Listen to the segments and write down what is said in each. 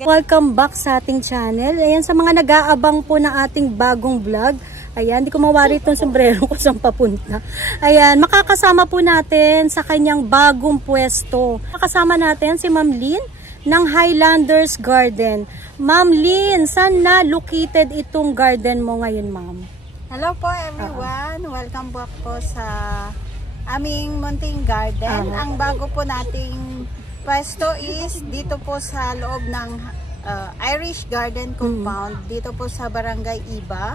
Welcome back sa ating channel. Ayan, sa mga nag-aabang po ng ating bagong vlog. Ayan, di ko mawari itong sombrero ko saan papunta. Ayan, makakasama po natin sa kanyang bagong pwesto. Makakasama natin si Ma'am Lynn ng Highlanders Garden. Ma'am Lynn, saan na located itong garden mo ngayon, ma'am? Hello po everyone. Welcome back po sa aming munting garden. Ang bago po nating pwesto is dito po sa loob ng Irish Garden Compound. Dito po sa Barangay Iba.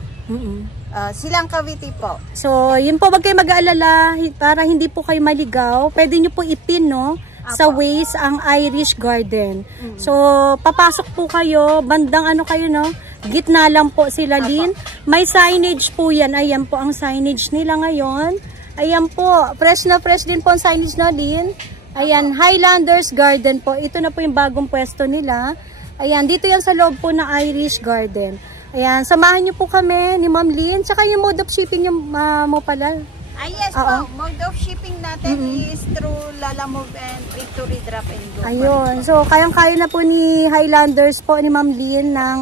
Silang Cavite po. So, yun po, wag kayo mag-aalala para hindi po kayo maligaw. Pwede nyo po ipin, no? Sa Waze ang Irish Garden. So, papasok po kayo, bandang ano kayo, no? Gitna lang po sila, Lynn. May signage po yan. Ayan po ang signage nila ngayon. Ayan po, fresh na fresh din po ang signage na, Lynn. Ayan, Highlanders Garden po. Ito na po yung bagong pwesto nila. Ayan, dito yan sa loob po ng Irish Garden. Ayan, samahan niyo po kami ni Ma'am Lynn. Tsaka yung mode of shipping yung mo pala. Yes po, mode of shipping natin is through Lalamove and Victory Drop and Go. Ayun, so kayang-kaya na po ni Highlanders po ni Ma'am Lynn ng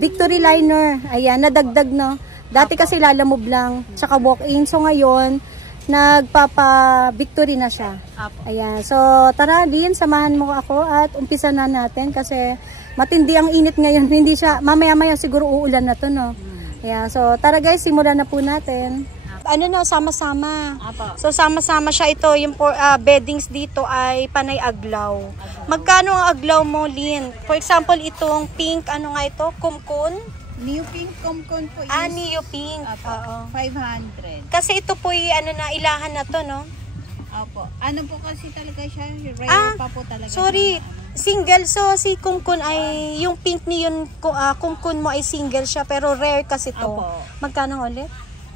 Victory Liner. Ayan, nadagdag, no? Dati kasi Lalamove lang, tsaka walk-in. So ngayon, nagpapa-victory na siya. Ayan. So, tara din, samahan mo ako at umpisa na natin kasi matindi ang init ngayon. Hindi siya, mamaya-maya siguro uulan na to, no? Ayan. So, tara guys, simulan na po natin. Ano na, sama-sama. So, sama-sama siya ito. Yung beddings dito ay panay aglaw. Magkano ang aglaw mo, Lynn? For example, itong pink, ano nga ito? Kumkun? New Pink Kumkun po is New Pink. 500. Kasi ito po ano na, ilahan na to, no? Opo. Ano po kasi talaga siya? Rare pa po talaga. Sorry. Single. So, si Kumkun ay, yung pink ni yun, Kumkun mo ay single siya, pero rare kasi to. Opo. Magkano ulit?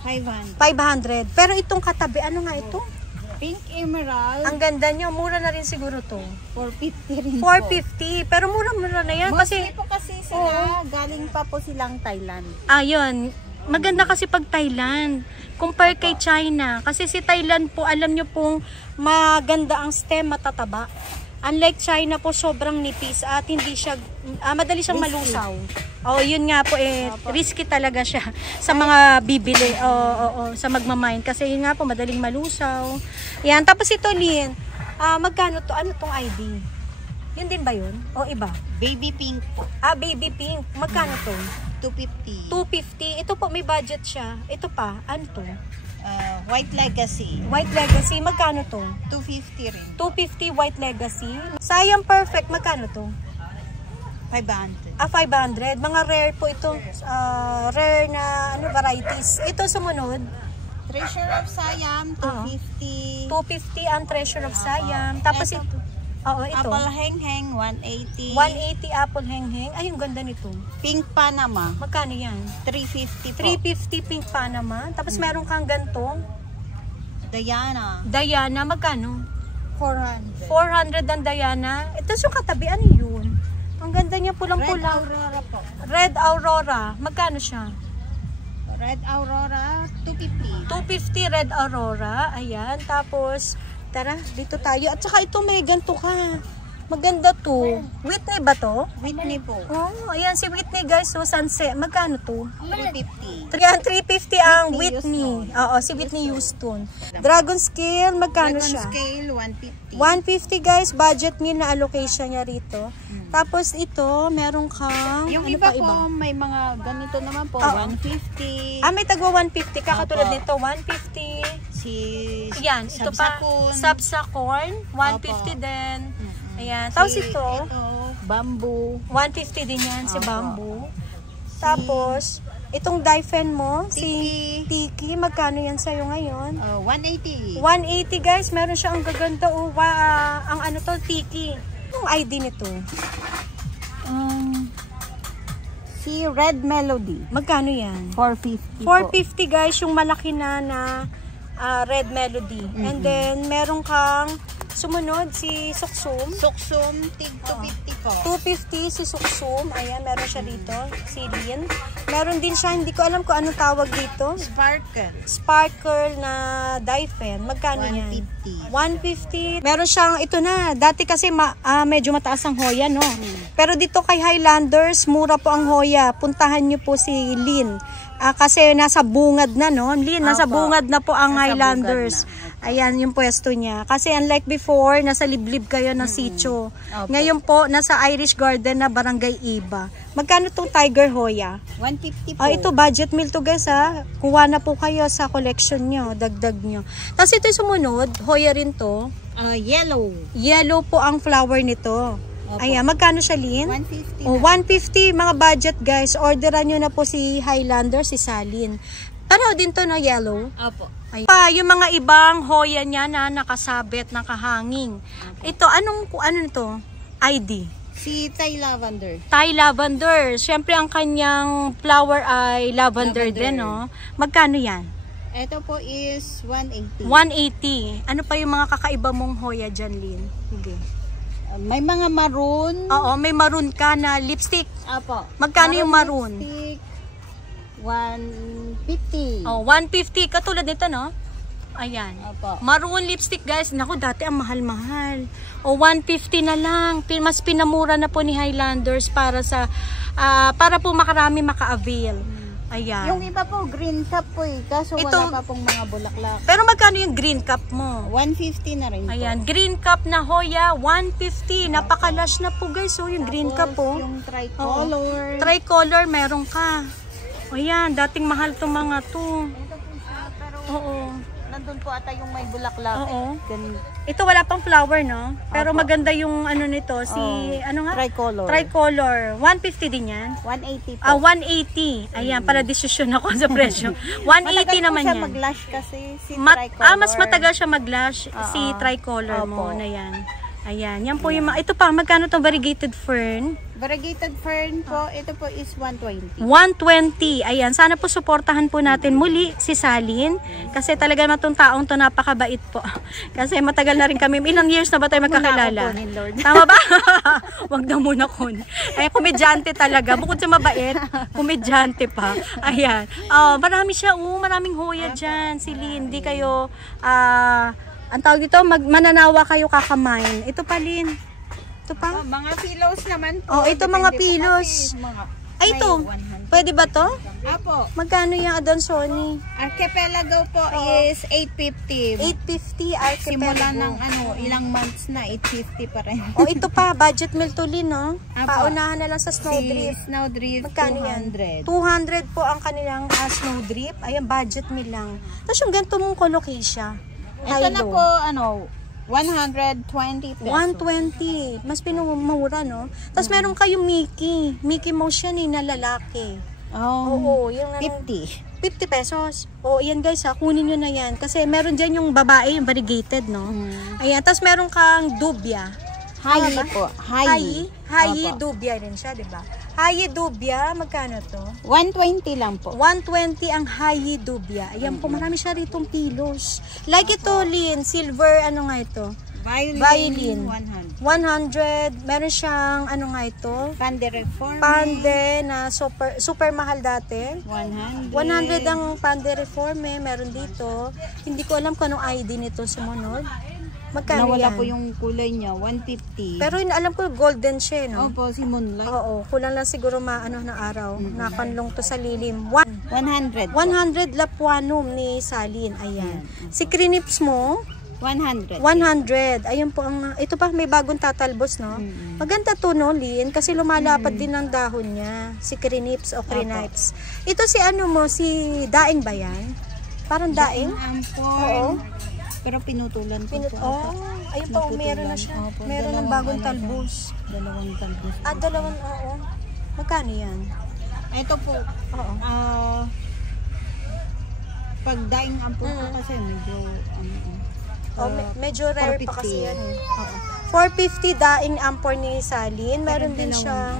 500. 500. Pero itong katabi, ano nga ito? Pink Emerald. Ang ganda niya. Mura na rin siguro to. 450 rin 450. Pero mura-mura na yan. Mostly po kasi sila, galing pa po silang Thailand. Ayun. Maganda kasi pag Thailand. Compare kay China. Kasi si Thailand po, alam nyo pong maganda ang stem, matataba. Unlike China po, sobrang nipis at hindi siya, madali siyang malusaw. Yun nga po risky talaga siya sa mga bibili, sa magmamine. Kasi yun nga po, madaling malusaw. Yan, tapos ito, Lynn, magkano to? Ano tong ID? Yun din ba yun? O iba? Baby pink po. Baby pink. Magkano to? 250. 250. Ito po, may budget siya. Ito pa, ano to? White Legacy. White Legacy, magkano to? 250 rin. 250 White Legacy. Sayang Perfect, magkano to? 500. 500. Mga rare po ito. Rare na varieties. Ito sumunod. Treasure of Siam, 250. 250 ang Treasure of Siam. Tapos ito. Ito. Apple Heng-Heng, 180. 180 Apple Heng-Heng. Ay, yung ganda nito. Pink Panama. Magkano yan? 350 po. 350 Pink Panama. Tapos meron kang ganito. Diana. Diana, magkano? 400. 400 ang Diana. Ito yung katabi, ano yun? Ang ganda niya, pulang-pula. Red Aurora po. Red Aurora. Magkano siya? Red Aurora, 250. 250 Red Aurora. Ayan. Tapos, tara, dito tayo. At saka ito, may ganito ka. Maganda to. Whitney ba to? Whitney po. Ayan si Whitney guys. So, sunset. Magkano to? 350. 350 ang Whitney. Si Whitney Houston. Dragon Scale, magkano siya? Dragon Scale, 150. 150 guys. Budget meal na allocation niya rito. Tapos ito, meron kang yung iba po, may mga ganito naman po, 150. May tagwa 150. Kakatulad nito, 150. Yan, ito pa. Sabsacorn, 150 din. Ayan. Tapos ito, bamboo. 150 din yan, si bamboo. Tapos, itong Daifen mo, si Tiki, magkano yan sa'yo ngayon? 180. 180 guys, meron siya ang gaganda. Ang ano to, Tiki. Yung ID nito. Si Red Melody. Magkano yan? 450 450 guys, yung malaki na Red Melody. And then, meron kang Sumunod, si Suksum. Suksum, tig 250 po. 250 si Suksum. Ayan, meron siya dito. Si Lin. Meron din siya, hindi ko alam kung anong tawag dito. Sparkle. Sparkle na Daifen. Magkano yan? 150. 150. Meron siyang, ito na. Dati kasi medyo mataas ang Hoya, no? Pero dito kay Highlanders, mura po ang Hoya. Puntahan niyo po si Lin. Kasi nasa bungad na, no? Lin, nasa bungad na po ang Highlanders. Ayan yung pwesto niya. Kasi unlike before, nasa liblib kayo ng sitio. Ngayon po, nasa Irish Garden na Barangay Iba. Magkano itong Tiger Hoya? 150 po. Ito, budget meal to guys ha. Kuha na po kayo sa collection nyo. Dagdag nyo. Tapos ito yung sumunod. Hoya rin to. Yellow. Yellow po ang flower nito. Ayan, magkano siya, Lin? 150 Oh, 150 mga budget guys. Orderan nyo na po si Highlander, si Salin. Pareho din to, no? Yellow. Opo. Pa, yung mga ibang Hoya niya na nakasabit, nakahanging. Ito, ano to? ID. Si Thai Lavender. Thai Lavender. Siyempre, ang kanyang flower ay lavender din, no? Magkano yan? Ito po is 180. 180. Ano pa yung mga kakaiba mong Hoya dyan, Lin? Sige. May mga maroon. Oo, may maroon ka na lipstick. Apo. Magkano yung maroon? Lipstick, 150. Oh, 150. Katulad nito, no? Ayan. Opo. Maroon lipstick, guys. Naku, dati ang mahal-mahal. O, 150 na lang. Mas pinamura na po ni Highlanders para po makarami maka-avail. Ayan. Yung iba po, green cup po eh. Kaso wala pa pong mga bulaklak. Pero magkano yung green cup mo? 150 na rin po. Ayan, green cup na Hoya, 150. Napakalash na po guys. So, yung green cup po. Yung tricolor. Tricolor, meron ka. Ayan, dating mahal to mga to. Ito po siya, pero Oo. nandun po ata yung may bulaklak. Oo. Ganun. Ito wala pang flower, no? Pero maganda yung ano nito, ano nga? Tricolor. Tricolor. 150 din yan? 180 po. 180. Ayan, para desisyon ako sa presyo. 180 naman siya yan. mag-lash kasi si tricolor. Mas matagal siya mag-lash si tricolor mo na yan. Ayan, yan po yung ito pa, magkano itong variegated fern? Variegated fern po, ito po is 120. 120. Ayan, sana po suportahan po natin muli si Salin. Kasi talaga natong taong to napakabait po. Kasi matagal na rin kami. Ilang years na ba tayo magkakilala? Tama ba? Wag na muna kun. Ay, komedyante talaga. Bukod sa mabait, komedyante pa. Ayan. Marami siya. Maraming Hoya dyan. Si Lin, di kayo ang tawag dito, mananawa kayo kakamain. Ito pa, Lin. Ito pa? Mga pillows naman po. Oh, ito mga pillows. Ay, ito. Pwede ba to? Apo. Magkano yung Adansonii? Archipelago po is 850. 850 Archipelago. Simula ng ilang months na 850 pa rin. Oh, ito pa. Budget meal to, Lin, no? Apo. Paunahan na lang sa Snowdrift. Snowdrift, Magkano 200. yan? 200 po ang kanilang Snowdrift. Ayan, budget meal lang. Tapos yung ganito mong colocasia. Ito na po, 120 pesos. 120. Mas pinumura, no? Tapos meron kayong Mickey. Mickey Mouse yan na lalaki. Oo, yung 50. 50 pesos. Oo, yan guys ha. Kunin nyo na yan. Kasi meron dyan yung babae, yung variegated, no? Ayan. Tapos meron kang dubia. Hayi po. Hayi dubia rin siya, di ba? Hayi dubia, magkano to? 120 lang po. 120 ang Hayi dubia. Ayan po, marami siya ritong pilos. Like ito, Lin, silver, ano nga ito? Violin. 100. Meron siyang, ano nga ito? Pande Reforme. Pande na super mahal dati. 100. 100 ang Pande Reforme. Meron dito. Hindi ko alam kung anong ID nito sumunod. Magkano Nawala yan? po yung kulay niya, 150. Pero alam ko golden siya, no? Opo, si Moonlight. Oo, kulang lang siguro na araw. Nakanlong to sa lilim. 100. 100 lapuanum ni Salin. Ayan. Si Crinips mo? 100. 100. Ayun po ang, ito pa may bagong tatalbos, no? Maganda to, no, Lin? Kasi lumalapad din ang dahon niya. Si Crinips o Crinips. Ito si ano mo, si Daing ba yan? Parang Daing? Oo. Pero pinutulan po. Ayun pa, meron na siya. Meron ng bagong talbos. Dalawang talbos. Dalawang, oo. Magkano yan? Ito po. Oo. Pag daing ampo po kasi medyo medyo rare pa kasi yan. 450 450. daing ampor ni Salin. Meron din siya.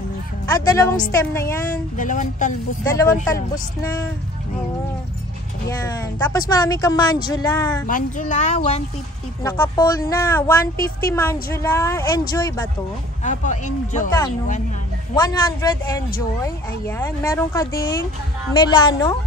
Dalawang stem na yan. Dalawang talbos na. Dalawang talbos na. Oo. Yan. Tapos marami kang Manjula. Manjula, 150 po. Naka-pole na. 150 Manjula. Enjoy ba to? Opo, enjoy. Magkano? 100 enjoy. Ayan. Meron ka ding Melano.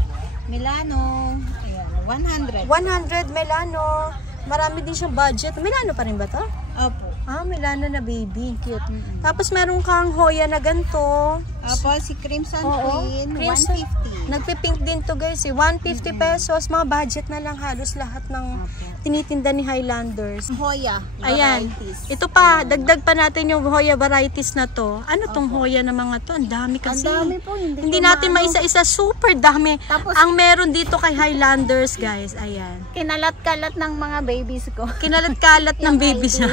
Milano, ayan, 100. 100 Melano. Marami din siyang budget. Melano pa rin ba to? Opo. Ah, Melano na baby. Cute. Tapos meron kang Hoya na ganito. Opo, si Crimson Oo, Queen, Crimson. 150. Nagpipink din to guys eh. 150 pesos. Mga budget na lang halos lahat ng tinitinda ni Highlanders. Hoya, Ayan. varieties. Ito pa, dagdag pa natin yung Hoya varieties na to. Ano tong Hoya na mga to? Ang dami kasi. Ang dami po, Hindi natin maisa-isa. Super dami. Tapos, ang meron dito kay Highlanders guys. Ayan. kinalat-kalat ng mga babies ko. Kinalat-kalat ng babies niya.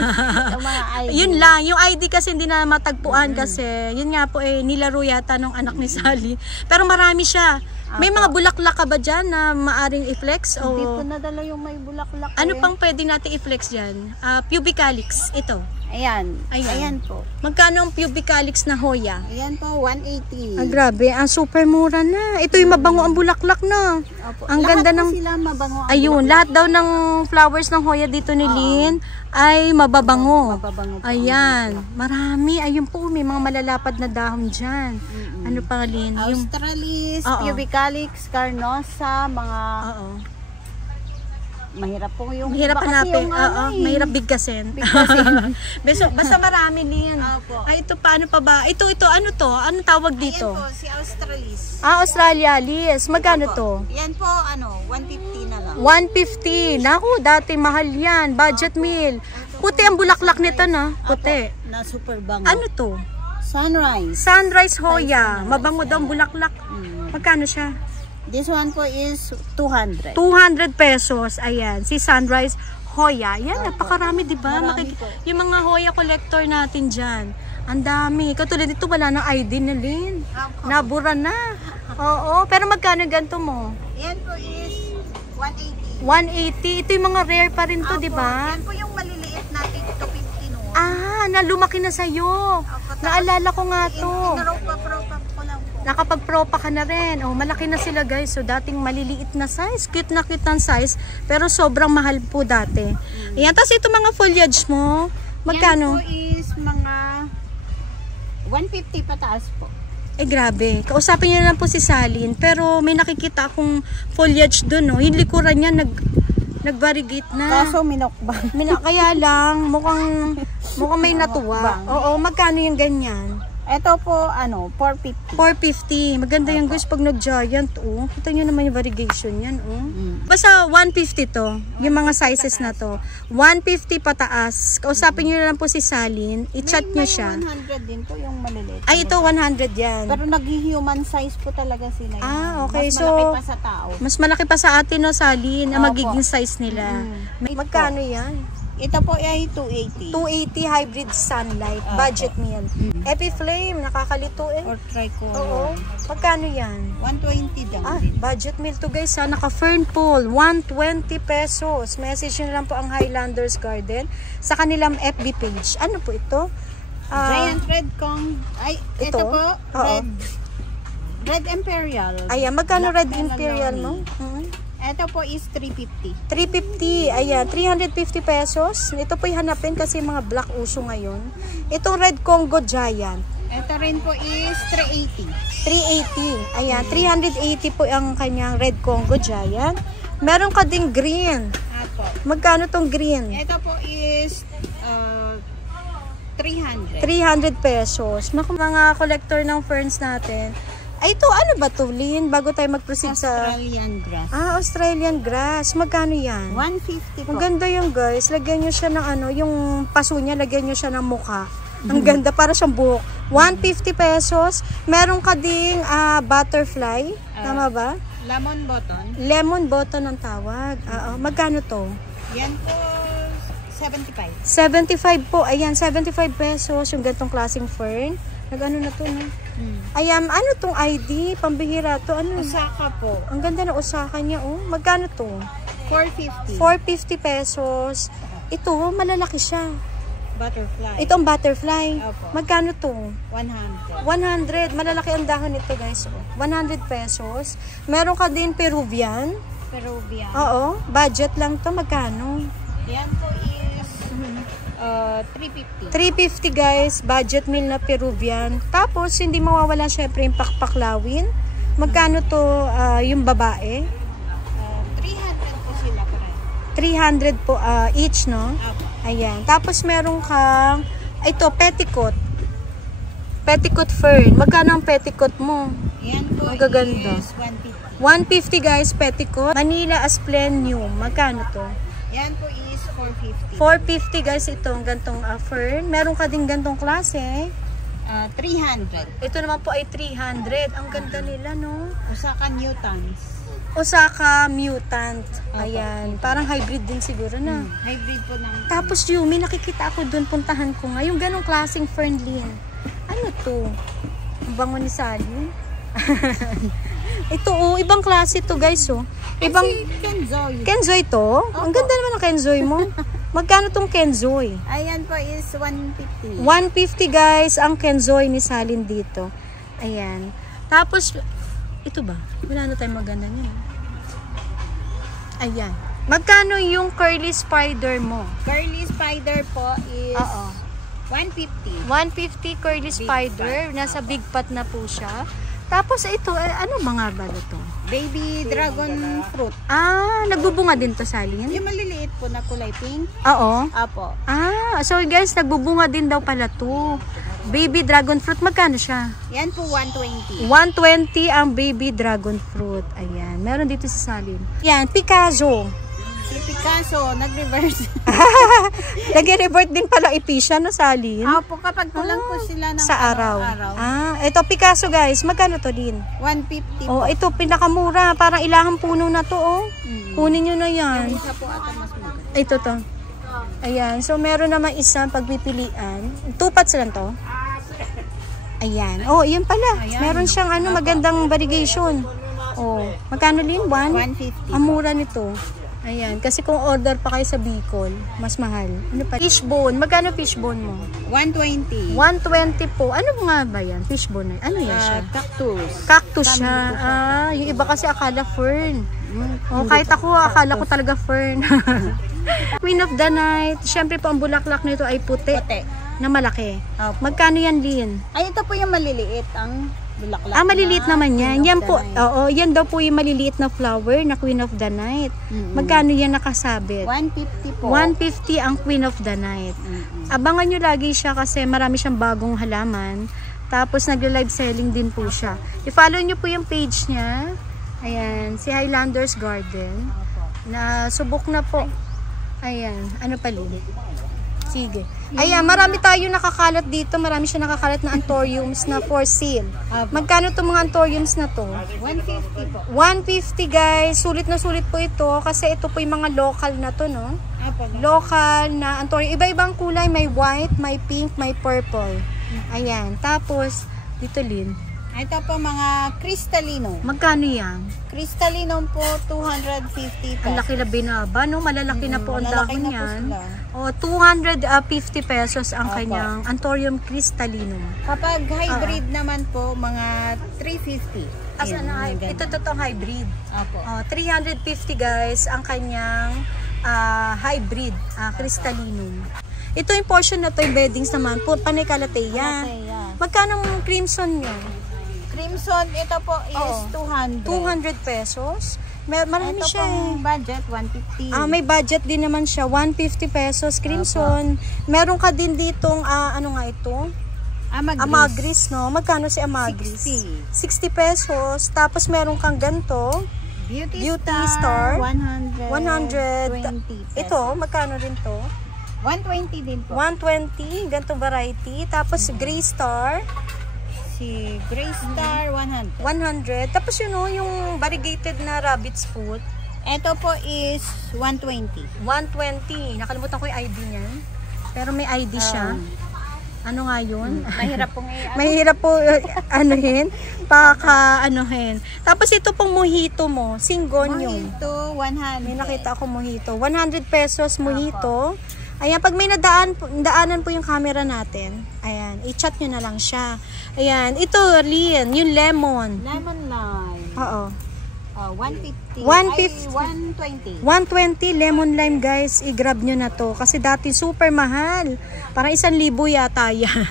Yung mga ID. Yun lang. Yung ID kasi hindi na matagpuan kasi yun nga po eh nilaro yata nung anak ni Sally. Pero marami siya. May mga bulaklak ka ba dyan na maaring i-flex? Hindi ko O nadala yung may bulaklak. ano pang pwede natin i-flex dyan? Pubicalix. Ito. Ayan. Ayan. Ayan po. Magkano ang pubicalix na Hoya? Ayan po, 180. Ah, grabe. Ang super mura na. Ito yung mabango ang bulaklak na. Opo. Ang Lahat ganda po ng... sila mabango. ang Ayun, bulaklak. lahat daw ng flowers ng Hoya dito ni Lynn ay mababango. Mababango po. Ayan. Marami. Ayun po, may mga malalapad na dahon dyan. Ano pa, Lynn? Yung... Australis, Oo. Pubicalix, Carnosa, mga Oo. mahirap po yung Mahirap iba kasi hanapin. yung Oo, mahirap bigkasin. Basta marami, Lynn. Opo. Ay, ito, paano pa ba? Ito, ano to? Ano tawag dito? Ayan po, si Australis. Ah, Australialis. Magkano to? Yan po, 150 na lang. 150. Naku, dati mahal yan. Budget meal. Puti ang bulaklak nito na. Puti. Na super bango. Ano to? Sunrise. Sunrise Hoya. Mabango daw ang bulaklak. Magkano siya? This one po is 200. 200 pesos. Ayan. Si Sunrise Hoya. Yan, napakarami, di ba? Marami po. Yung mga Hoya collector natin dyan. Ang dami. Katulad dito, wala nang ID na Lynn. Opo. Nabura na. Oo. Pero magkano ganito mo? Yan po is 180. 180. Ito yung mga rare pa rin to, Opo. di ba? Yan po yung maliliit natin, 250 noon. Ah, nalumaki na sa'yo. Naalala ko nga to. Inaropa ko lang po. Nakapag-propa ka na rin. Oh, malaki na sila guys. So, dating maliliit na size. Cute na cute ng size. Pero sobrang mahal po dati. Ayan. Tapos ito mga foliage mo. Magkano? Yan po is mga 150 pataas po. Eh, grabe. Kausapin niyo na lang po si Salin. Pero may nakikita akong foliage dun, no? Yung likuran niya, nag-variegate na. Kaso minokbang. Kaya lang, mukhang may natuwa. Oo, magkano yung ganyan? Ito po, 450. 450. Maganda yan guys pag nag-giant. Oh. Kita nyo naman yung variegation yan. Oh. Basta 150 to. Yung mga sizes na to. 150 pataas. Kausapin nyo na lang po si Salin. I-chat nyo siya. 100 din po yung maliliit. Ay, ito 100 yan. Pero nag-human size po talaga sila. Ah, okay. Mas So, malaki pa sa tao. mas malaki pa sa atin, no, Salin, ang Opo. magiging size nila. Magkano yan? Ito po ay 280. 280 hybrid sunlight. Budget meal. Epiflame, nakakalito eh. Or tricolor. Oo. Magkano yan? 120 lang. Ah, budget meal to guys ha. Naka fern pool. 120 pesos. Message nyo lang po ang Highlanders Garden sa kanilang FB page. Ano po ito? Giant Red Kong. Ay, ito po. Oo. Red Imperial. Ayan, magkano Black Red Imperial mo? Ito po is 350. 350. Ayan, 350 pesos. Ito po hanapin kasi mga black uso ngayon. Itong Red Congo Giant. Ito rin po is 380. 380. Ayan, 380 po ang kanyang Red Congo Giant. Meron ka ding green. Apo. Magkano tong green? Ito po is 300. 300 pesos. Mga collector ng ferns natin. Ay, ito, ano ba to, Lynn? Bago tayo mag-proceed sa... Australian grass. Ah, Australian grass. Magkano yan? 150 po. Maganda yung guys. Lagyan nyo siya ng yung paso niya, lagyan nyo siya ng mukha. Ang ganda, para siyang buhok. 150 pesos. Meron ka ding butterfly. Tama ba? Lemon button. Lemon button ang tawag. Magkano to? Yan po 75. 75 po. Ayan, 75 pesos yung gantong klaseng fern. Nag-ano na to, no? Ayan, ano tong ID? Pambihira to. Ano? Osaka po. Ang ganda ng Osaka niya, oh. Magkano to? 450. 450 pesos. Ito, malalaki siya. Butterfly. Itong butterfly. Opo. Magkano to? 100. 100. Malalaki ang dahon nito, guys. Oh. 100 pesos. Meron ka din Peruvian. Peruvian. Oo, budget lang to. Magkano? Yan po is 350. 350 guys, budget meal na Peruvian. Tapos, hindi mawawala syempre yung pakpaklawin. Magkano to yung babae? 300 po sila pare. 300 po each, no? Apo. Ayan. Tapos, meron kang, ito, petticoat. Petticoat fern. Magkano ang petticoat mo? Yan po Ang gaganda. is 150. 150 guys, petticoat. Manila Asplenium. Magkano to? Yan po is 450. 450 guys, itong gantong fern. Meron ka din gantong klase. 300. Ito naman po ay 300. Ang ganda nila, no? Osaka Newtons. Osaka Mutant. Ayan. Parang hybrid din siguro na. Hybrid po ng... Tapos Yumi, nakikita ako doon, puntahan ko nga. Yung ganong klaseng fern lin. Ano to? Ang bango ni Sally. Ito ibang klase to guys Ibang Kenzoy. Kenzoy to? Ang ganda naman ng Kenzoy mo. Magkano tong Kenzoy? Ayan po is 150. 150 guys ang Kenzoy ni Salin dito. Ayan. Tapos ito ba? Wala na tayong maganda niyan. Ayan. Magkano yung curly spider mo? Curly spider po is Oo. 150. 150 curly spider. Nasa big pot na po siya. Tapos ito, ano mga balo to? Baby dragon fruit. Nagbubunga din to, Salin? Yung maliliit po na kulay pink. Oo. Apo. So guys, nagbubunga din daw pala to. Baby dragon fruit, magkano siya? Yan po 120. 120 ang baby dragon fruit. Ayan, meron dito sa Salin. Yan, Picasso. Si Picasso, nag-reverse. Nag-revert din pala ipisya, no, Salin? Apo, kapag kulang po sila ng sa araw. Ito Picasso guys, magkano to din? 150 Oh, po. ito pinakamura, parang ilahang puno na to, Kunin nyo na yan. Isa po ata mas mura. Ito to. Ayan, so meron naman isang pagpipilian. 2 pots lang to. Ayan. Oh, yun pala. Ayan. Meron siyang magandang variegation. Oh, magkano din? 150. Ang mura nito. Ayan, kasi kung order pa kayo sa Bicol, mas mahal. Ano pa? Fishbone. Magkano fishbone mo? 120. 120 po. Ano nga ba yan? Fishbone na. Ano yan siya? Cactus. Cactus siya. Yung iba kasi akala fern. Kahit ako, akala ko talaga fern. Queen of the Night. Siyempre po, ang bulaklak nito ay puti. Puti. Na malaki. Opo. Magkano yan, Lin? Ay, ito po yung maliliit. Ang bulaklak. Maliliit naman yan. Queen Yan of po, the Night. oo, yan daw po yung maliliit na flower na Queen of the Night. Magkano yan nakasabit? 150 po. 150 ang Queen of the Night. Abangan nyo lagi siya kasi marami siyang bagong halaman. Tapos nagla-live selling din po siya. I-follow nyo po yung page niya. Ayan, si Highlanders Garden. Na subok na po. Ayan, ano pa Lin? Sige. Ayan, marami tayo nakakalat dito. Marami siya nakakalat na anthuriums na for sale. Magkano itong mga anthuriums na to? 150 po. 150 guys. Sulit na sulit po ito. Kasi ito po yung mga local na to, no? Apo. Local na anthurium. Iba-ibang kulay. May white, may pink, may purple. Ayan. Tapos, dito Lin. Ito po mga crystalino. Magkano yan? Crystalino po 250 pesos. Ang laki na binaba, no? Malalaki na po ang malalaki dahon na po yan. sila. O, 250 pesos ang kanyang Anthurium crystallinum. Kapag hybrid naman po, mga 350. Asan na? Ito totoong hybrid. Apo. 350 guys ang kanyang hybrid crystallinum. Ito yung portion na to, yung beddings naman, panay Calathea. Okay, yan. Magkano ang crimson nyo? Crimson, ito po is 200. 200 pesos. Marami Ito siya pong budget, 150. may budget din naman siya, 150 pesos crimson. Meron ka din ditong ano nga ito? Amagris, no? Magkano si Amagris? 60 pesos. Tapos meron kang ganto. Beauty Star. 100. 100. Ito, magkano rin to? 120 din po. 120, ganto variety. Tapos Grey Star, Si Grey Star, 100. 100. Tapos yung variegated na rabbit's foot, Ito po is 120. 120. Nakalimutan ko yung ID niyan. Pero may ID siya. Ano nga yun? Mahirap pong Mahirap po anuhin. Anuhin. Tapos ito pong mojito mo. Singonyo. Mojito, 100. May nakita ako mojito. 100 pesos mojito. Ayan, pag may daanan po yung camera natin, ayan, i-chat nyo na lang siya. Ayan, ito, Lynn, yung lemon. Lemon lime. Oo. 150. 150. Ay, 120. 120 lemon lime guys, i-grab nyo na to kasi dati super mahal, parang 1,000 yata yan.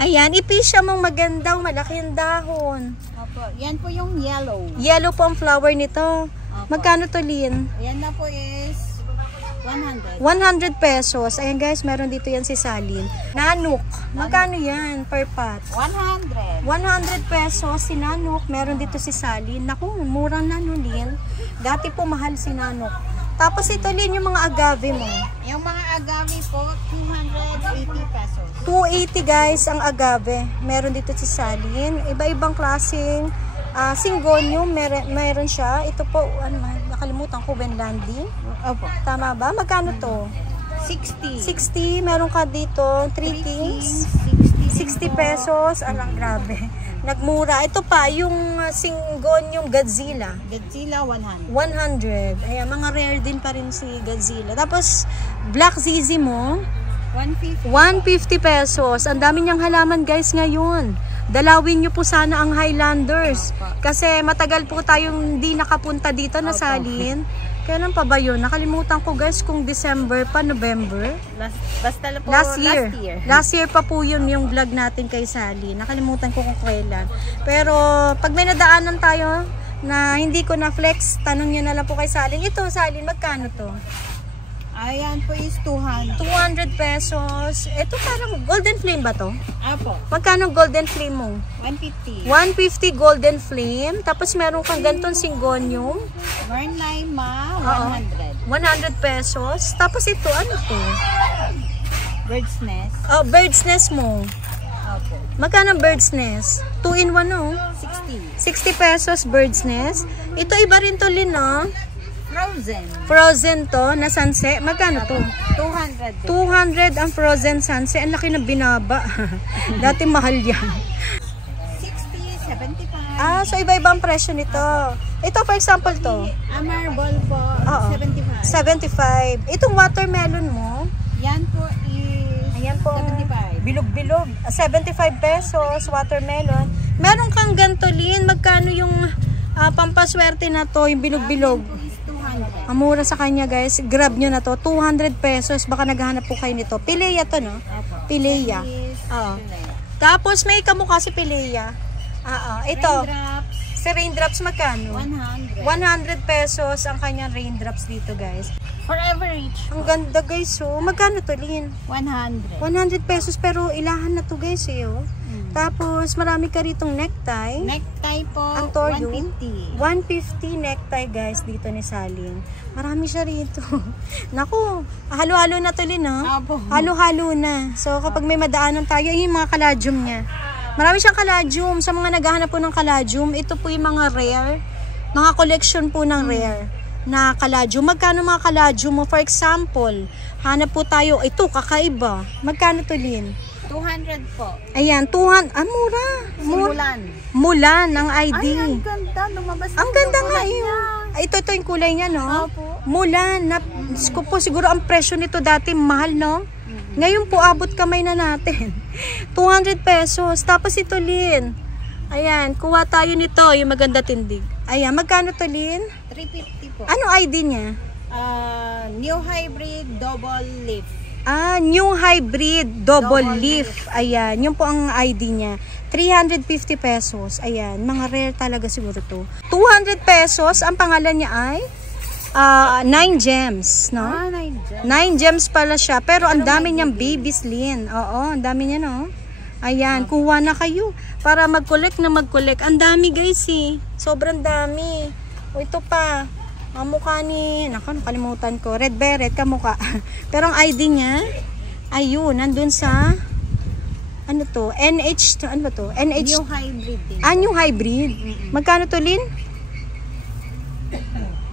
Ayan, ipisya mong magandang malaki ang dahon. Opo, yan po yung yellow. Yellow po ang flower nito. Magkano to, Lynn? Yan na po is 100. 100 pesos. Ayan guys, meron dito yan si Salin. Nanuk, magkano yan per pot? 100. 100 pesos si Nanuk. Meron dito si Salin. Naku, murang nanulin. Dati po mahal si Nanuk. Tapos ito, Lin, yung mga agave mo. Yung mga agave po, 280 pesos. 280 guys ang agave. Meron dito si Salin. Iba-ibang klaseng Syngonium. Meron siya. Ito po, nakalimutan ko, Wenlandi. Opo. Tama ba? Magkano to? 60. 60. Meron ka dito, 3 kings. 60 pesos. Alang, grabe. Nagmura. Ito pa, yung Syngonium Godzilla. Godzilla, 100. 100. Ayan, mga rare din pa rin si Godzilla. Tapos, Black Zizi mo, 150. 150 pesos. Ang dami niyang halaman guys ngayon. Dalawin niyo po sana ang Highlanders. Kasi matagal po tayong hindi nakapunta dito na Salin. Kailan pa ba yun? Nakalimutan ko guys kung December pa, November. Basta po Last year. Last year pa po yun yung vlog natin kay Sally. Nakalimutan ko kung kailan. Pero pag may nadaanan tayo na hindi ko na flex, tanong nyo na lang po kay Sally. Ito Sally, magkano to? Ayan po is 200. 200 pesos. Ito parang golden flame ba to? Apo. Magkano golden flame mo? 150. 150 golden flame. Tapos meron kang ganitong Syngonium. Marlime ma, 100. 100 pesos. Tapos ito, ano to? Bird's nest. Oh, bird's nest mo. Apo. Magkano bird's nest? 2 in 1 oh. 60. 60 pesos bird's nest. Ito iba rin to, Lin, no? Frozen. Frozen to, na sunset. Magkano to? 200. 200 ang frozen sunset. Ang laki na binaba. Dati mahal yan. 60, 75. Ah, so iba-iba ang presyo nito. Ito, for example to. Amarbol po, Oo. 75. 75. Itong watermelon mo, Yan po is ayan po, 75. bilog-bilog. 75 pesos, watermelon. Meron kang ganito, Lin. Magkano yung pampaswerte na to, yung bilog-bilog? Is 200. Ang mura sa kanya guys, grab nyo na to, 200 pesos, baka naghahanap po kayo nito. Pilea to, no? Apo. Pilea. Is Oo. Tapos may kamukha si Pilea. Ito, Raindrops, si Raindrops magkano? 100. 100 pesos ang kanyang Raindrops dito guys. Forever Rich, Ang ganda guys, oh. Magkano to, Lin? 100. 100 pesos pero ilahan na to guys, eh, oh. Tapos marami ka ritong necktie. Necktie po, Ang Toyo, 150. 150 necktie guys dito ni Salin. Marami siya rito. Naku, halo-halo na to, Lin, no? Apo. Halo-halo na. So kapag may madaanan tayo, yung mga kaladium niya. Marami siyang kaladium. Sa mga naghahanap po ng kaladium, ito po yung mga rare. Mga collection po ng rare na kaladium. Magkano mga kaladium mo? For example, hanap po tayo, ito kakaiba. Magkano to, Lin? 200 po. Ayan, 200. Mura. Simulan. Mulan ang ID. Ay, ang ganda. Lumabas Ang na ganda yung nga kulay yun. niya. Ito yung kulay niya, no? Opo. Mulan. Ko po, siguro ang presyo nito dati mahal, no? Ngayon po, abot kamay na natin. 200 pesos. Tapos ito, Lin. Ayan, kuha tayo nito, yung maganda tindig. Ayan, magkano to, Lin? 350 po. Ano ID niya? New hybrid double leaf. New hybrid double leaf. Ayan, yun po ang ID niya. 350 pesos. Ayan, mga rare talaga siguro to. 200 pesos, ang pangalan niya ay 9 gems, no? 9 9 gems pala siya, pero ang dami niyang babies, Lin. Oo, ang dami niya, no? Ayan, kuha na kayo para mag-collect na mag-collect. Ang dami guys, eh. Sobrang dami. O ito pa. Ang mukha ni, naku, nakalimutan ko. Red beret, kamukha. Pero ang ID niya, ayun, nandun sa, ano to? NH, ano ba to? NH. New hybrid din. New hybrid. Magkano to, Lin?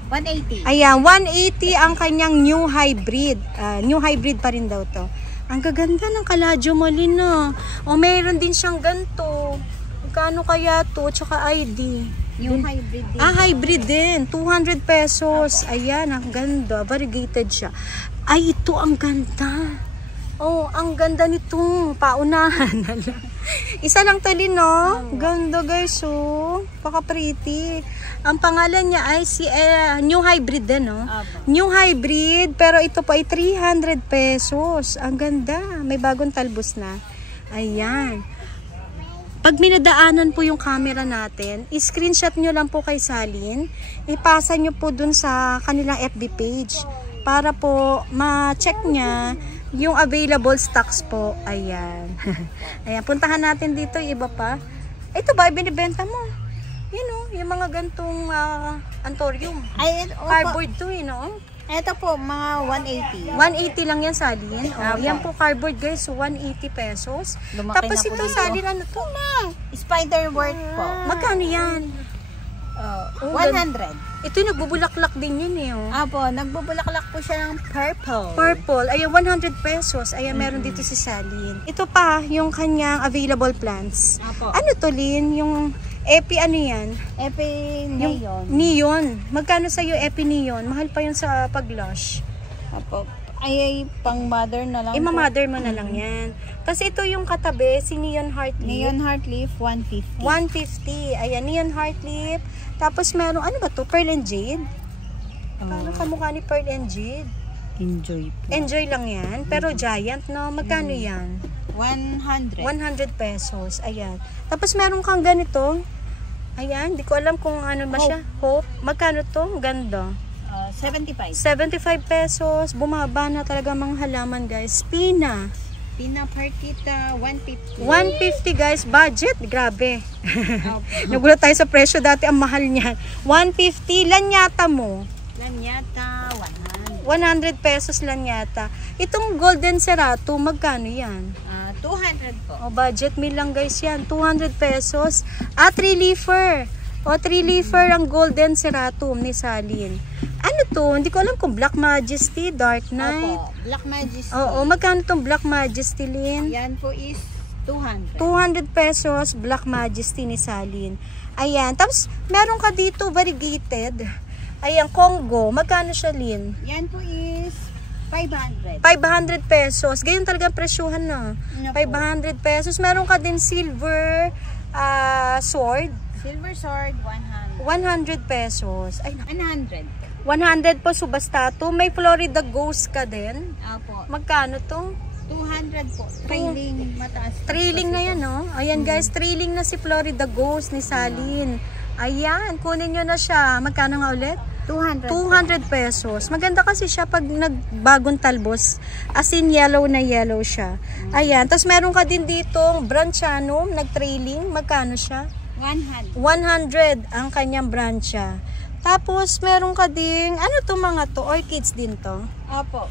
180. Ayan, 180 ang kanyang new hybrid. New hybrid pa rin daw to. Ang gaganda ng kaladyo mo, Lin, no? O, mayroon din siyang ganito. Magkano kaya to? Tsaka ID. New hybrid din. Hybrid din. 200 pesos. Ayan, ang ganda. Variegated siya. Ay, ito ang ganda. Oh, ang ganda nito. Paunahan. Isa lang to, Lin, no? Ganda, guys, oh. Paka-pretty. Ang pangalan niya ay si New Hybrid din, no? New Hybrid, pero ito po ay 300 pesos. Ang ganda. May bagong talbos na. Ayan. Pag minadaanan po yung camera natin, i-screenshot nyo lang po kay Salin. Ipasa nyo po dun sa kanilang FB page para po ma-check niya yung available stocks po. Ayan. Ayan, puntahan natin dito yung iba pa. Ito ba, binibenta mo? Yun o, yung mga gantong antorium. Cardboard to, no? Ito po, mga 180. 180 lang yan, Salin. Oh, yan po cardboard, guys. So, 180 pesos. Lumaki Tapos na po ito, dito. Salin, ano to? Spider wort po. Magkano yan? 100. Ito yung nagbubulaklak din yun eh. Oh. Apo, nagbubulaklak po siya ng purple. Purple. Ayan, 100 pesos. Ayan, meron dito si Salin. Ito pa, yung kanyang available plants. Apo. Ano to, Lin? Yung Epi, ano yan? Epi Neon. Neon. Magkano sa'yo Epi Neon? Mahal pa yun sa pag-lush. Apo. Ay, pang mother na lang. Mother mo na lang yan. Tapos ito yung katabi, si Neon Heart Leaf. Neon Heart Leaf, 150. 150. Ayan, Neon Heart Leaf. Tapos meron, ano ba to? Pearl and Jade? Parang kamukha ni Pearl and Jade. Enjoy po. Enjoy lang yan. Pero giant, no? Magkano yan? 100. 100 pesos. Ayan. Tapos meron kang ganito. Ayan, di ko alam kung ano ba siya. Hope. Magkano to? Ganda. 75. 75 pesos. Bumaba na talaga mga halaman, guys. Pina. Pina per kita, 150. 150, guys. Budget. Grabe. Nagulat tayo sa presyo. Dati ang mahal niya. 150. Lanyata mo. Lanyata, 100. 100 pesos lanyata. Itong Golden Cerato, magkano yan? 200 po. O, budget meal lang, guys, yan. 200 pesos. 3-leafer. O, 3-leafer ang Golden Ceratum ni Salin. Ano to? Hindi ko alam kung Black Majesty, Dark Knight. Opo, Black Majesty. Oo, magkano tong Black Majesty, Lin? Yan po is 200. 200 pesos, Black Majesty ni Salin. Ayan. Tapos, meron ka dito, variegated. Ayan, Congo. Magkano siya, Lin? Yan po is 500. 500 pesos. Ganyan talaga ang presyuhan, no? 500 pesos. Meron ka din silver sword. Silver sword, 100. 100 pesos. Ay, 100. 100 po, subastato. May Florida Ghost ka din. Opo. Magkano to? 200 po. Trailing, mataas. Trailing na yan, no? Ayan, guys. Trailing na si Florida Ghost ni Salin. Ayan, kunin nyo na siya. Magkano nga ulit? 200. 200 pesos. Maganda kasi siya pag nagbagong talbos. As in, yellow na yellow siya. Ayan. Tapos meron ka din ditong Branchianum, nag-trailing. Magkano siya? 100. 100 ang kanyang brancha. Tapos, meron ka ding, ano to mga to? Orchids din to? Opo.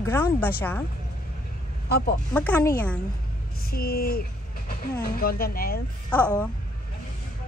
Ground ba siya? Opo. Magkano yan? Si Golden Elf, Oo.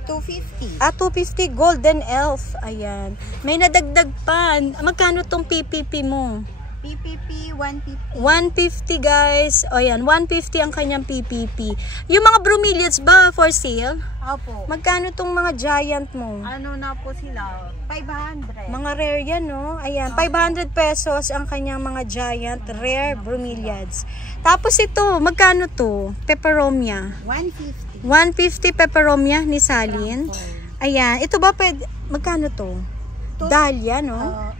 250. 250 Golden Elf. Ayan. May nadagdag pa. Magkano tong PPP mo? PPP, 150. 150, guys. O yan, 150 ang kanyang PPP. Yung mga bromeliads ba for sale? Opo. Magkano tong mga giant mo? Ano na po sila? 500. Mga rare yan, no? Ayan, 500 pesos ang kanyang mga giant rare bromeliads. Tapos ito, magkano to? Peperomia. 150. 150 peperomia ni Salin. Ayan, ito ba pwede, magkano to? Dahlia, no?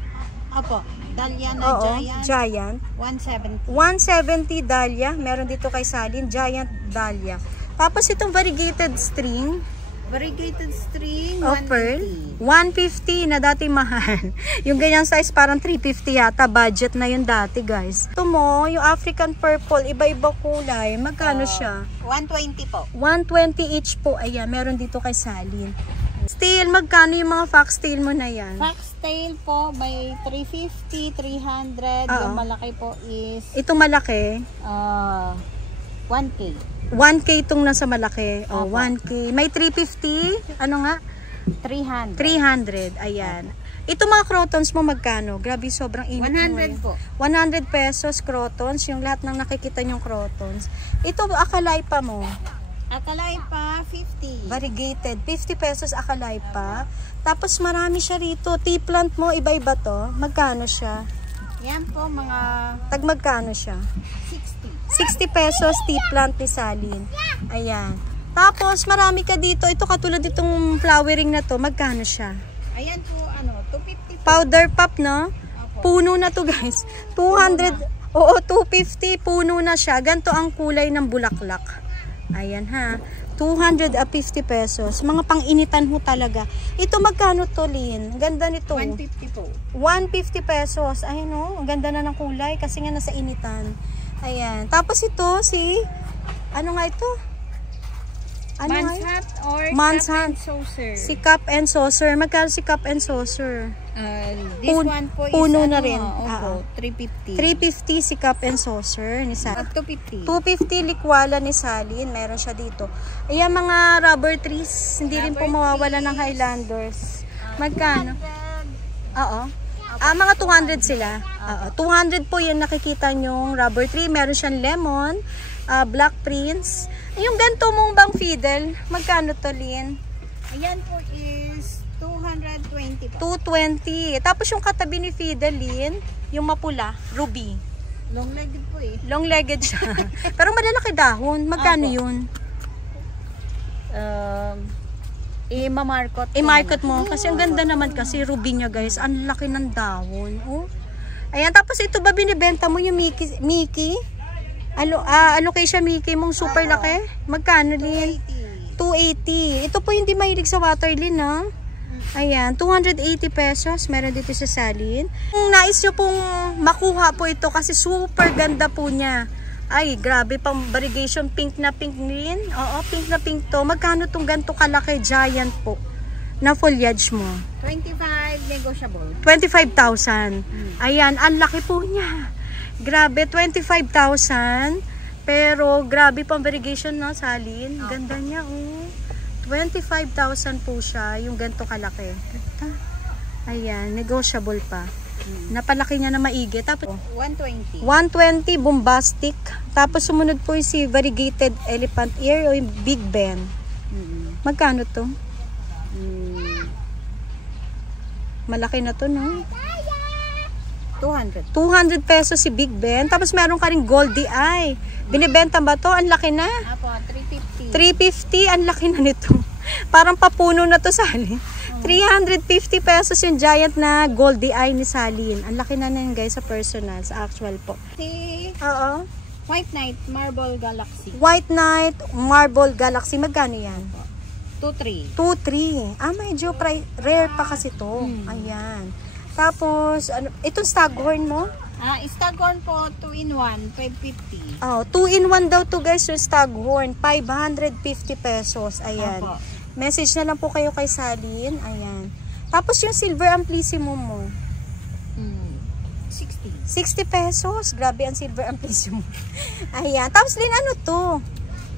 Opo. Dahlia na giant. 170. 170 dahlia. Meron dito kay Salin, giant dahlia. Tapos itong variegated string. Variegated string, of pearl. 150 na dati mahal. Yung ganyang size parang 350 yata. Budget na yun dati, guys. Ito mo, yung African purple, iba-iba kulay. Magkano siya? 120 po. 120 each po. Ayan, meron dito kay Salin. Steel, magkano yung mga foxtail mo na yan? Foxtail po, may 350, 300. Yung malaki po is... Itong malaki? 1K. 1K itong nasa malaki. O, 1K. May 350? Ano nga? 300. 300. Ayan. Ito mga crotons mo magkano? Grabe, sobrang init mo. 100 po. 100 pesos crotons. Yung lahat ng nakikita nyong crotons. Ito, akalaipa mo. Akalaipa, 50. Variegated. 50 pesos akalaipa. Tapos marami siya rito. Tea plant mo, iba-iba to. Magkano siya? Yan po mga Tag magkano siya? 60. 60 pesos tea plant ni Salin. Ayan. Tapos marami ka dito. Ito katulad itong flowering na to. Magkano siya? Ayan po, 250 po. Powder pop, no? Opo. Puno na to guys. 200. Oo, 250. Puno na siya. Ganto ang kulay ng bulaklak. Ayan ha. 250 pesos. Mga pang-initan ho talaga. Ito magkano to, Lin? Ganda nito. 150 po. 150 pesos. Ayun o. Ang ganda na ng kulay kasi nga nasa initan. Ayan. Tapos ito si ano nga ito? Ano nga? Manshat or Manshat. cup and saucer. Si cup and saucer. Magkano si cup and saucer? This one po is puno na rin. Opo, 350. 350 si cup and saucer ni Salin. 250. 250 likwala ni Salin. Meron siya dito. Ayan mga rubber trees. Hindi rin po mawawala ng Highlanders. Magkano? 200. Oo. Mga 200 sila. 200 po yan nakikita nyong rubber tree. Meron siyang lemon, black prince. Yung ganito mong bang fiddle, magkano to, Lin? Ayan po is 220 po. 220. Tapos yung katabi ni fiddle, Lin, yung mapula, ruby. Long-legged po eh. Long-legged siya. Pero malalaki dahon. Magkano Apo. yun? I-markot. I-market mo. Kasi ang ganda naman kasi ruby niya, guys. Ang laki ng dahon. Oh. Ayan. Tapos ito ba binibenta mo yung Mickey? Allocation Mickey mong super laki? Magkano, Lin? 280. Ito po hindi mahilig sa water, Lin, ha? Ayan, 280 pesos. Meron dito sa Salin. Kung nais nyo pong makuha po ito kasi super ganda po niya. Ay, grabe, pang variegation. Pink na pink, Lin. Oo, pink na pink to. Magkano tong ganito kalaki? Giant po. Na foliage mo? 25 negotiable. 25,000. Ayan, ang laki po niya. Grabe, 25,000. Pero, grabe pang variegation, no, Salin? Ganda niya, oh. 25,000 po siya, yung ganito kalaki. Ayan, negotiable pa. Napalaki niya na maigi. Tapos, 120. 120, bombastic. Tapos, sumunod po yung si variegated elephant ear o yung Big Ben. Magkano to? Malaki na to, no? 200. 200 pesos si Big Ben. Tapos meron ka rin Goldie Eye. Binibenta ba to? Ang laki na. Apo, 350. 350. Ang laki na nito. Parang papuno na to, Salin. 350 pesos yung giant na Goldie Eye ni Salin. Ang laki na yun, guys, sa personal, sa actual po. Si Oo. White Knight Marble Galaxy. White Knight Marble Galaxy. Magkano yan? 2-3. 2-3. Medyo rare pa kasi to. Ayan. Tapos, itong staghorn mo? Staghorn po, 2-in-1, 550. 2-in-1 daw to, guys, yung staghorn. 550 pesos. Ayan. Opo. Message na lang po kayo kay Salin. Ayan. Tapos yung silver amplissimo mo? 60 pesos. Grabe ang silver amplissimo. Ayan. Tapos, Lin, ano to?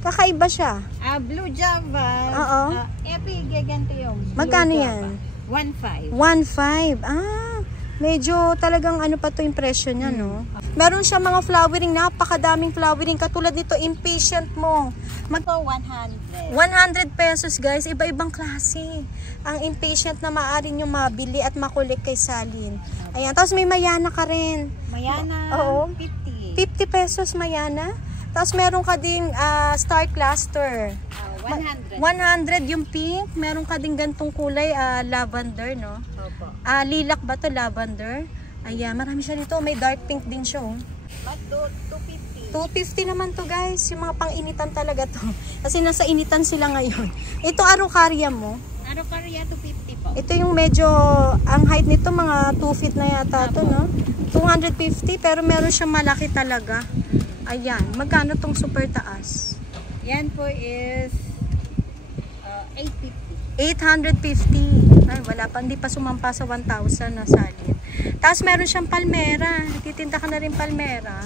Kakaiba siya. Blue Java. Oo. Epi, gaganto yung. Magkano Blue yan? Java. 1.5. 1.5. Medyo talagang ano pa to yung presyo niya, no? Meron siya mga flowering, napakadaming flowering. Katulad nito, impatient mo. 100. 100 pesos, guys. Iba-ibang klase. Ang impatient na maaari nyo mabili at makulik kay Salin. Ayan. Tapos may Mayana ka rin. Mayana, Oo. 50. 50 pesos Mayana. Tapos meron ka ding Star Cluster. 100. 100 yung pink. Meron ka ding gantong kulay, lavender, no? Opo. Lilac ba to, lavender? Ayan, marami siya dito. May dark pink din siya, oh. 250. 250 naman to, guys. Yung mga pang-initan talaga to. Kasi nasa initan sila ngayon. Ito, Araucaria mo. Araucaria, 250 po. Ito yung medyo, ang height nito, mga 2 feet na yata to, no? 250, pero meron siyang malaki talaga. Ayan, magkano tong super taas? Yan po is 850. 850. Ay, wala pa. Hindi pa sumampa sa 1,000 na Salin. Tapos meron siyang palmera. Nagtitinda ka na rin palmera.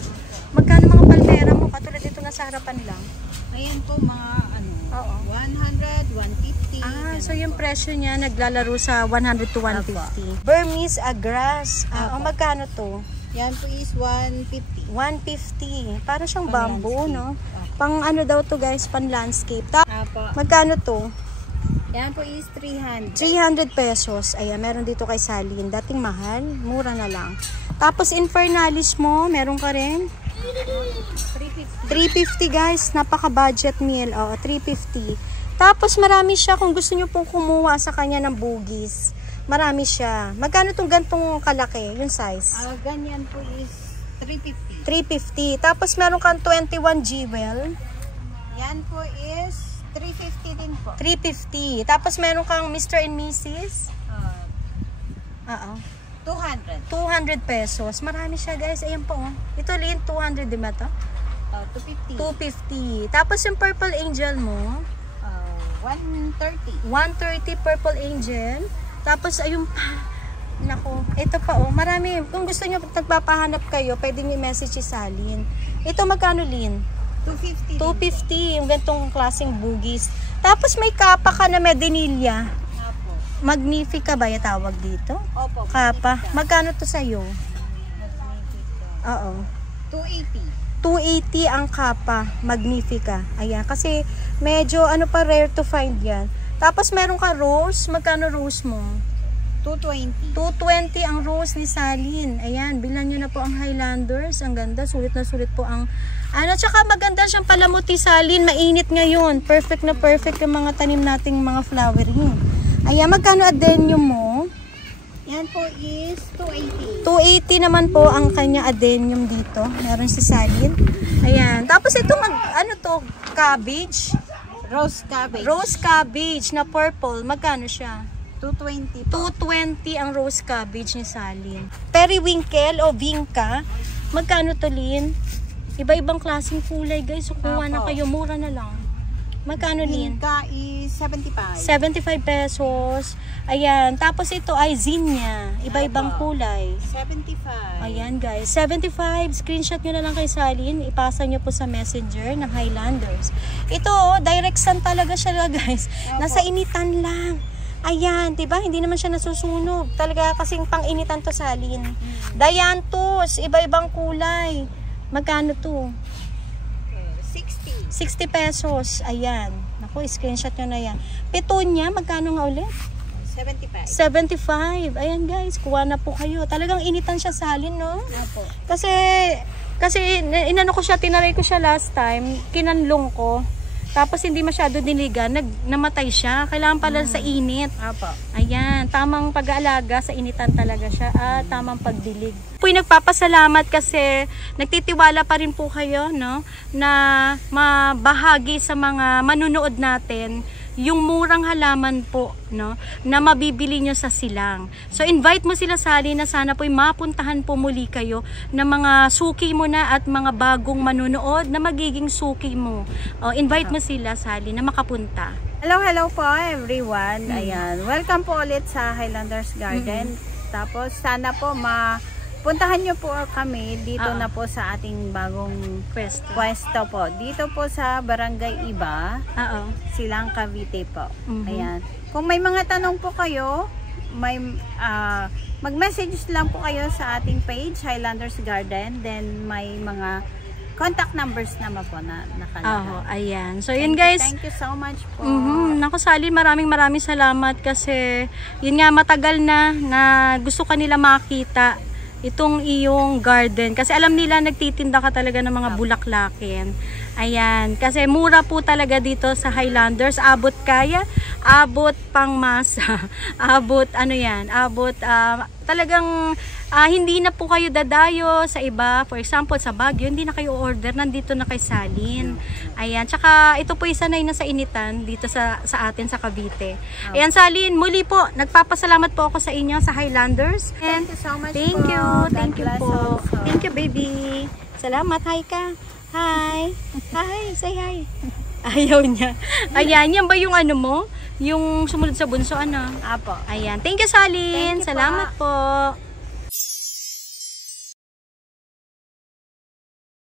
Magkano mga palmera mo? Katulad dito na sa harapan lang. Ayan po mga Oo. 100, 150. So yung presyo niya naglalaro sa 100 to 150. Burmese grass. Magkano to? Yan po is 150. 150. Para siyang Pang bamboo, landscape. no? Pang ano daw to, guys? Pan landscape. Apo. Magkano to? Yan po is 300. 300 pesos. Ayan, meron dito kay Salin. Dating mahal, mura na lang. Tapos Infernalis mo, meron ka rin? 350 guys, napaka-budget meal. Oo, 350. Tapos marami siya kung gusto nyo pong kumuha sa kanya ng bugis. Marami siya. Magkano itong gantong kalaki, yung size? Ganyan po is 350. 350. Tapos meron kang 21 jewel. Yan po is 350 din po. 350. Tapos meron kang Mr. and Mrs. 200. 200 pesos. Marami siya guys. Ayan po. Oh. Ito Lin, 200 di ba ito? 250. 250. Tapos yung Purple Angel mo? 130. 130 Purple Angel. Tapos ayun pa. Nako, ito pa oh. Marami. Kung gusto nyo nagpapahanap kayo, pwede nyo message si Salin. Ito magkano Lin? 250. 250. Yung gantong klaseng bugis. Tapos may kapa ka na medenilya. Opo. Magnifica ba yung tawag dito? Opo. Kapa. Magkano to sa'yo? Magnifica. Oo. 280. 280 ang kapa. Magnifica. Ayan. Kasi medyo ano pa rare to find yan. Tapos meron ka rose. Magkano rose mo? 220. 220 ang rose ni Salin. Ayan. Bilan nyo na po ang Highlanders. Ang ganda. Sulit na sulit po ang ano. Tsaka maganda siyang palamuti Salin. Mainit ngayon. Perfect na perfect yung mga tanim nating mga flowering. Ayan. Magkano adenium mo? Yan po is 280. 280 naman po ang kanya adenium dito. Meron si Salin. Ayan. Tapos ito ano to? Cabbage. Rose cabbage. Rose cabbage na purple. Magkano siya? 220 po. 220 ang rose cabbage ni Salin. Periwinkle o vinca. Magkano to Lin? Iba-ibang klaseng kulay guys. So kuha na kayo. Mura na lang. Magkano Lin? Vinca is 75. 75 pesos. Ayan. Tapos ito ay zinnia. Iba-ibang kulay. 75. Ayan guys. 75. Screenshot nyo na lang kay Salin. Ipasa nyo po sa messenger ng Highlanders. Ito direct sun talaga siya guys. Nasa initan lang. Ayan. Diba? Hindi naman siya nasusunog. Talaga kasing pang-initan to Salin. Dianthus. Iba-ibang kulay. Magkano to? 60 pesos. Ayan. Naku, screenshot nyo na yan. Petunia, magkano nga ulit? 75. 75. Ayan guys, kuha na po kayo. Talagang initan siya Salin, no? Opo. Kasi inano ko siya, tinaray ko siya last time. Kinanlong ko. Tapos hindi masyado dinigan, namatay siya. Kailangan pala sa init. Opo. Ayan, tamang pag-aalaga sa initan talaga siya. Tamang pagdilig. Po nagpapasalamat kasi nagtitiwala pa rin po kayo, no, na mabahagi sa mga manunood natin yung murang halaman po, no, na mabibili nyo sa silang. So invite mo sila Salin na sana po'y mapuntahan po muli kayo ng mga suki mo na at mga bagong manunood na magiging suki mo. Invite mo sila Salin na makapunta. Hello po everyone. Ayan, welcome po ulit sa Highlanders Garden. Tapos sana po puntahan nyo po kami dito na po sa ating bagong pwesto po. Dito po sa Barangay Iba, Silang Cavite po. Ayan. Kung may mga tanong po kayo, mag-message lang po kayo sa ating page, Highlanders Garden. Then may mga contact numbers naman po na nakalagay. Ayan. So yun guys. Thank you so much po. Naku Salin, maraming salamat kasi yun nga matagal na gusto kanila makita itong iyong garden. Kasi alam nila nagtitinda ka talaga ng mga bulaklakin. Ayan. Kasi mura po talaga dito sa Highlanders. Abot kaya, abot pangmasa. Abot talagang hindi na po kayo dadayo sa iba. For example, sa Baguio, hindi na kayo order. Nandito na kay Salin. Ayan. Tsaka ito po isanay na sa initan dito sa atin sa Cavite. Ayan Salin, muli po, nagpapasalamat po ako sa inyo sa Highlanders. And thank you so much thank po. you. Thank you po. Also. Thank you baby. Salamat. Hi ka. Hi. Hi. Say hi. Ayaw niya. Ayan. Yan ba yung ano mo? Yung sumunod sa bunso ano? Apo. Ayan. Thank you Salin. Thank you Salamat po.